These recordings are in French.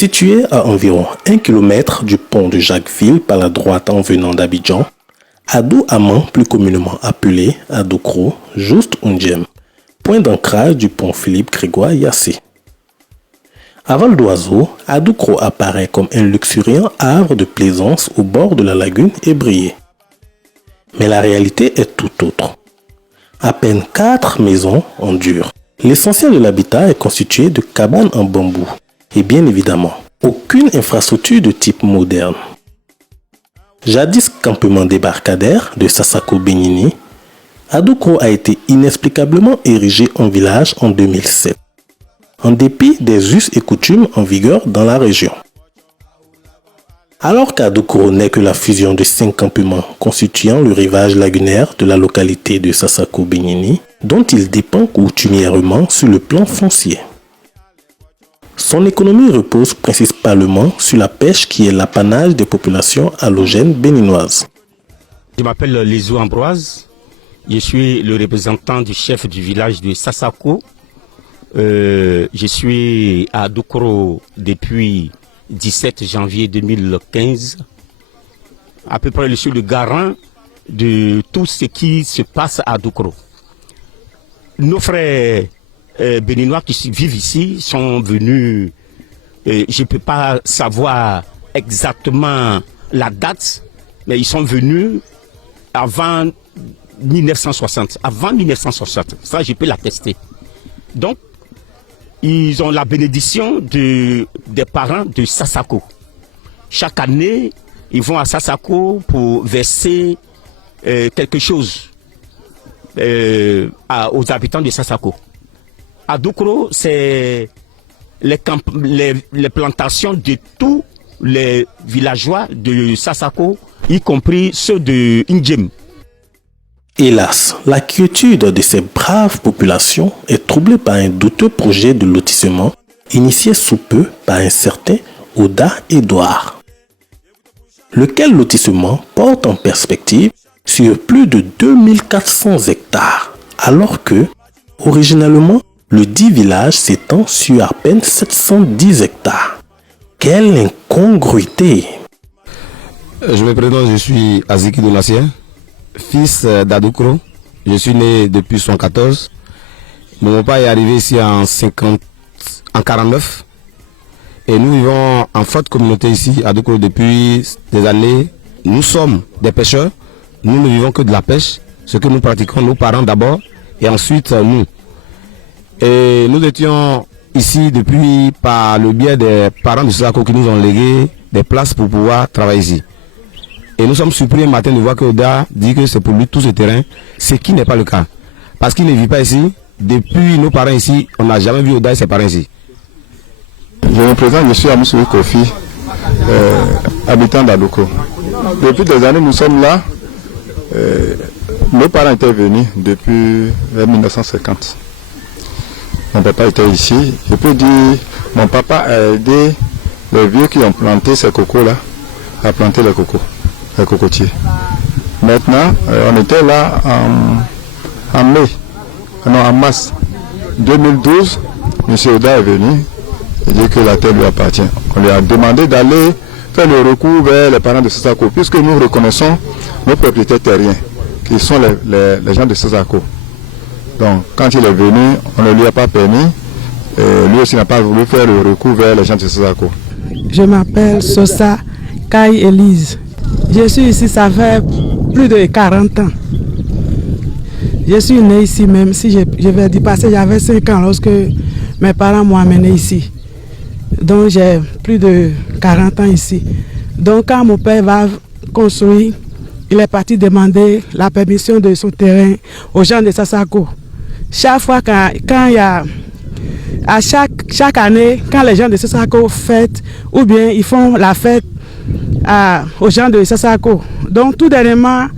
Situé à environ 1 km du pont de Jacquesville par la droite en venant d'Abidjan, Adou Aman, plus communément appelé Adoukro, juste Undjem, point d'ancrage du pont Philippe Grégoire Yassé. À vol d'oiseau, Adoukro apparaît comme un luxuriant havre de plaisance au bord de la lagune ébriée. Mais la réalité est tout autre. À peine 4 maisons en dur. L'essentiel de l'habitat est constitué de cabanes en bambou. Et bien évidemment, aucune infrastructure de type moderne. Jadis campement débarcadère de Sassako-Bénini, Adoukro a été inexplicablement érigé en village en 2007, en dépit des us et coutumes en vigueur dans la région. Alors qu'Adoukro n'est que la fusion de 5 campements constituant le rivage lagunaire de la localité de Sassako-Bénini, dont il dépend coutumièrement sur le plan foncier. Son économie repose principalement sur la pêche qui est l'apanage des populations allogènes béninoises. Je m'appelle Lézou Ambroise, je suis le représentant du chef du village de Sassako. Je suis à Adoukro depuis 17 janvier 2015. À peu près, je suis le garant de tout ce qui se passe à Adoukro. Nos frères béninois qui vivent ici sont venus, je ne peux pas savoir exactement la date, mais ils sont venus avant 1960. Avant 1960, ça je peux l'attester. Donc, ils ont la bénédiction des parents de Sassako. Chaque année, ils vont à Sassako pour verser quelque chose aux habitants de Sassako. Adoukro, c'est les plantations de tous les villageois de Sassako, y compris ceux de Ndjem. Hélas, la quiétude de ces braves populations est troublée par un douteux projet de lotissement initié sous peu par un certain Oda Edouard. Lequel lotissement porte en perspective sur plus de 2400 hectares, alors que, originalement, le dit village s'étend sur à peine 710 hectares. Quelle incongruité! Je me présente, je suis Aziki Donatien, fils d'Adoukro. Je suis né depuis 1914. Mon papa est arrivé ici en 1949. Et nous vivons en forte communauté ici à Adoukro depuis des années. Nous sommes des pêcheurs. Nous ne vivons que de la pêche. Ce que nous pratiquons, nos parents d'abord, et ensuite nous. Et nous étions ici depuis par le biais des parents de Sassako qui nous ont légué des places pour pouvoir travailler ici. Et nous sommes surpris un matin de voir que Oda dit que c'est pour lui tout ce terrain, ce qui n'est pas le cas. Parce qu'il ne vit pas ici. Depuis nos parents ici, on n'a jamais vu Oda et ses parents ici. Je me présente, je suis Amoussou Kofi, habitant d'Adoukro. Depuis des années, nous sommes là. Nos parents étaient venus depuis 1950. Mon papa était ici. Je peux dire, mon papa a aidé les vieux qui ont planté ces cocos-là à planter les cocos, les cocotiers. Maintenant, on était là en mars 2012. M. Oda est venu et dit que la terre lui appartient. On lui a demandé d'aller faire le recours vers les parents de Sassako, puisque nous reconnaissons nos propriétaires terriens, qui sont les gens de Sassako. Donc, quand il est venu, on ne lui a pas permis. Lui aussi n'a pas voulu faire le recours vers les gens de Sassako. Je m'appelle Sosa Kai Elise. Je suis ici, ça fait plus de 40 ans. Je suis né ici, même si je vais dire parce que j'avais 5 ans lorsque mes parents m'ont amené ici. Donc, j'ai plus de 40 ans ici. Donc, quand mon père va construire, il est parti demander la permission de son terrain aux gens de Sassako. Chaque fois, quand il y a, à chaque année, quand les gens de Sassako fêtent, ou bien ils font la fête aux gens de Sassako. Donc tout dernièrement,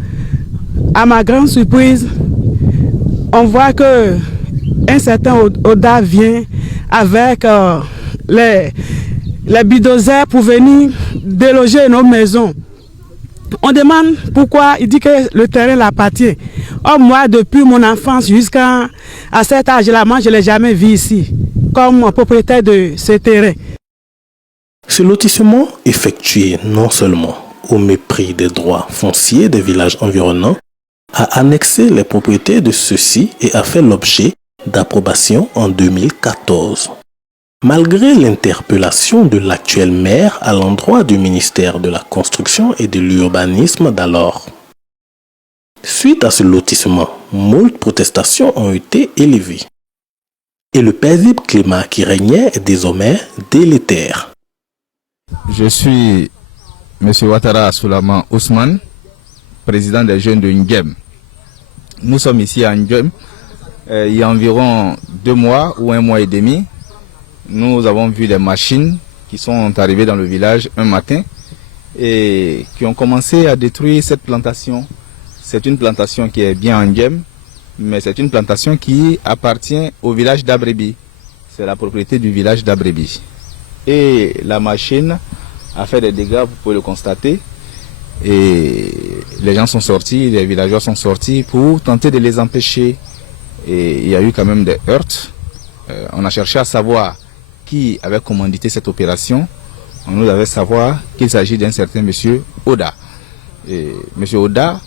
à ma grande surprise, on voit que un certain Oda vient avec les bulldozers pour venir déloger nos maisons. On demande pourquoi, il dit que le terrain l'appartient. Or moi, depuis mon enfance jusqu'à cet âge-là, moi je ne l'ai jamais vu ici, comme propriétaire de ce terrain. Ce lotissement, effectué non seulement au mépris des droits fonciers des villages environnants, a annexé les propriétés de ceux-ci et a fait l'objet d'approbation en 2014. Malgré l'interpellation de l'actuel maire à l'endroit du ministère de la Construction et de l'Urbanisme d'alors. Suite à ce lotissement, moult protestations ont été élevées. Et le paisible climat qui régnait est désormais délétère. Je suis M. Ouattara Soulaman Ousmane, président des jeunes de Ndjem. Nous sommes ici à Ndjem. Il y a environ 2 mois ou 1 mois et demi, nous avons vu des machines qui sont arrivées dans le village un matin et qui ont commencé à détruire cette plantation. C'est une plantation qui est bien en Ndjem, mais c'est une plantation qui appartient au village d'Abrebi. C'est la propriété du village d'Abrebi. Et la machine a fait des dégâts, vous pouvez le constater. Et les gens sont sortis, les villageois sont sortis pour tenter de les empêcher. Et il y a eu quand même des heurts. On a cherché à savoir qui avait commandité cette opération. On nous avait savoir qu'il s'agit d'un certain monsieur Oda. Et monsieur Oda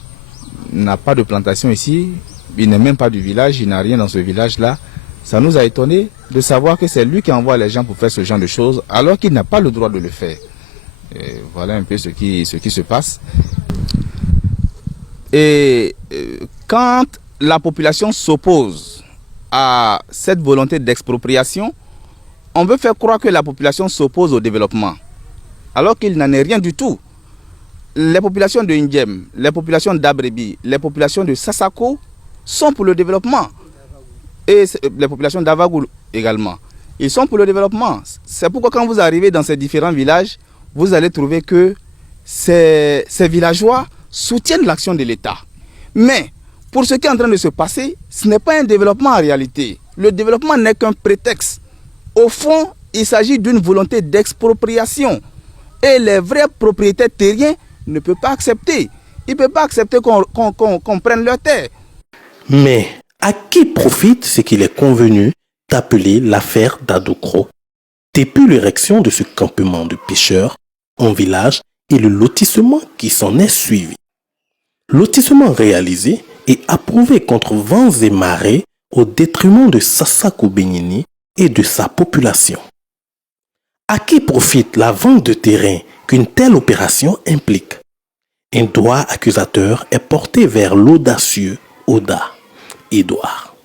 n'a pas de plantation ici, il n'est même pas du village, il n'a rien dans ce village-là. Ça nous a étonné de savoir que c'est lui qui envoie les gens pour faire ce genre de choses, alors qu'il n'a pas le droit de le faire. Et voilà un peu ce qui se passe. Et quand la population s'oppose à cette volonté d'expropriation, on veut faire croire que la population s'oppose au développement, alors qu'il n'en est rien du tout. Les populations de Ndjem, les populations d'Abrebi, les populations de Sassako sont pour le développement. Et les populations d'Avagoul également. Ils sont pour le développement. C'est pourquoi quand vous arrivez dans ces différents villages, vous allez trouver que ces villageois soutiennent l'action de l'État. Mais pour ce qui est en train de se passer, ce n'est pas un développement en réalité. Le développement n'est qu'un prétexte. Au fond, il s'agit d'une volonté d'expropriation. Et les vrais propriétaires terriens ne peuvent pas accepter. Ils ne peuvent pas accepter qu'on prenne leur terre. Mais à qui profite ce qu'il est convenu d'appeler l'affaire d'Adoukro depuis l'érection de ce campement de pêcheurs en village et le lotissement qui s'en est suivi? Lotissement réalisé et approuvé contre vents et marées au détriment de Sassako Benyini et de sa population. À qui profite la vente de terrain qu'une telle opération implique? Un doigt accusateur est porté vers l'audacieux Oda Edouard.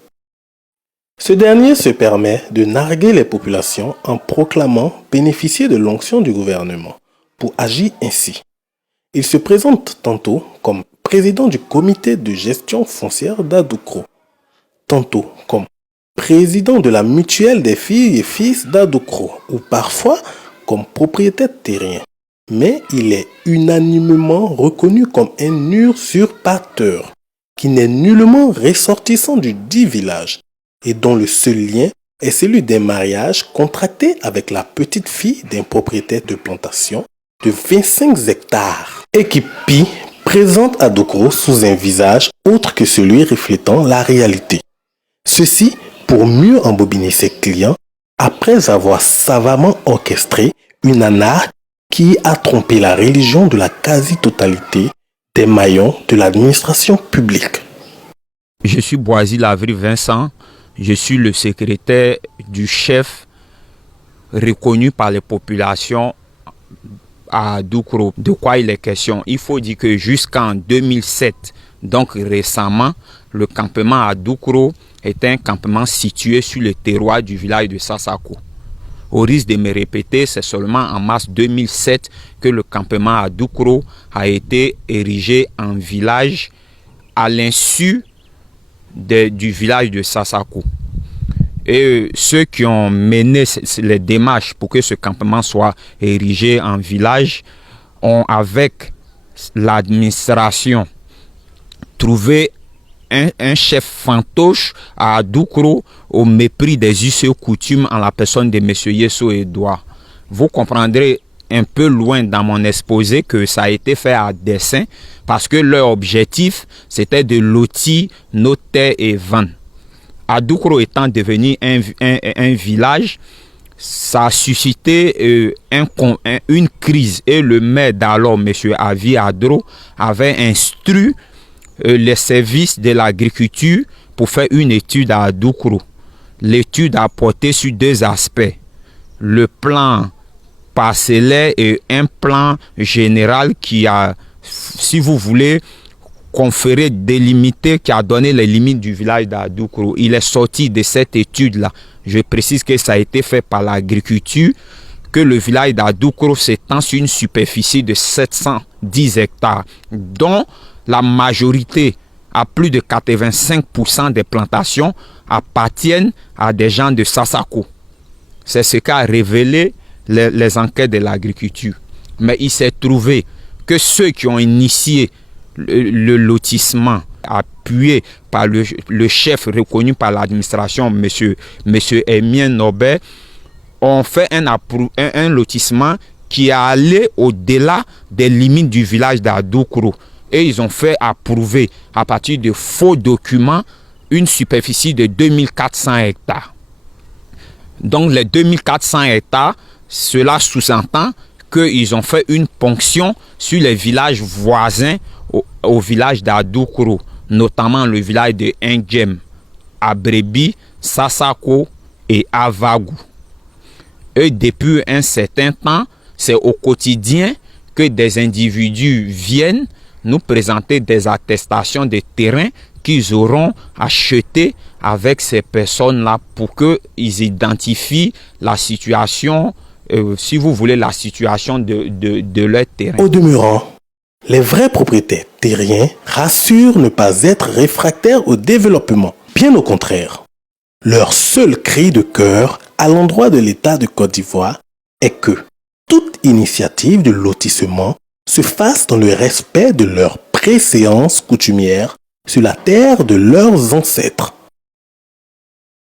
Ce dernier se permet de narguer les populations en proclamant bénéficier de l'onction du gouvernement pour agir ainsi. Il se présente tantôt comme président du comité de gestion foncière d'Adoukro, tantôt comme président de la mutuelle des filles et fils d'Adoukro, ou parfois comme propriétaire terrien. Mais il est unanimement reconnu comme un usurpateur, qui n'est nullement ressortissant du dit village, et dont le seul lien est celui d'un mariage contracté avec la petite fille d'un propriétaire de plantation de 25 hectares, et qui présente Adoukro sous un visage autre que celui reflétant la réalité. Ceci pour mieux embobiner ses clients après avoir savamment orchestré une arnaque qui a trompé la religion de la quasi-totalité des maillons de l'administration publique. Je suis Boisy Lavry Vincent, je suis le secrétaire du chef reconnu par les populations à Adoukro. De quoi il est question? Il faut dire que jusqu'en 2007, donc récemment, le campement à Adoukro est un campement situé sur le terroir du village de Sassako. Au risque de me répéter, c'est seulement en mars 2007 que le campement à Adoukro a été érigé en village à l'insu du village de Sassako. Et ceux qui ont mené les démarches pour que ce campement soit érigé en village ont, avec l'administration, trouvé un chef fantoche à Adoukro au mépris des us et coutumes en la personne de M. Yesso Edouard. Vous comprendrez un peu loin dans mon exposé que ça a été fait à dessein parce que leur objectif c'était de lotir nos terres et vannes. Adoukro étant devenu un village, ça a suscité une crise et le maire d'alors, M. Avi Adro, avait instruit les services de l'agriculture pour faire une étude à Adoukro. L'étude a porté sur deux aspects. Le plan parcellaire et un plan général qui a, si vous voulez, conféré, délimité, qui a donné les limites du village d'Adoukro. Il est sorti de cette étude-là. Je précise que ça a été fait par l'agriculture, que le village d'Adoukro s'étend sur une superficie de 710 hectares, dont la majorité, à plus de 85% des plantations, appartiennent à des gens de Sassako. C'est ce qu'a révélé les enquêtes de l'agriculture. Mais il s'est trouvé que ceux qui ont initié le lotissement, appuyé par le chef reconnu par l'administration, monsieur Emien Nobel, ont fait un lotissement qui est allé au-delà des limites du village d'Adoukro. Et ils ont fait approuver, à partir de faux documents, une superficie de 2400 hectares. Donc les 2400 hectares, cela sous-entend qu'ils ont fait une ponction sur les villages voisins au village d'Adoukro, notamment le village de Ngem, Abrebi, Sassako et Avagou. Et depuis un certain temps, c'est au quotidien que des individus viennent nous présenter des attestations de terrain qu'ils auront acheté avec ces personnes-là pour qu'ils identifient la situation, si vous voulez, la situation de leur terrain. Au demeurant, les vrais propriétaires terriens rassurent ne pas être réfractaires au développement. Bien au contraire, leur seul cri de cœur à l'endroit de l'État de Côte d'Ivoire est que toute initiative de lotissement se fasse dans le respect de leurs préséances coutumières sur la terre de leurs ancêtres.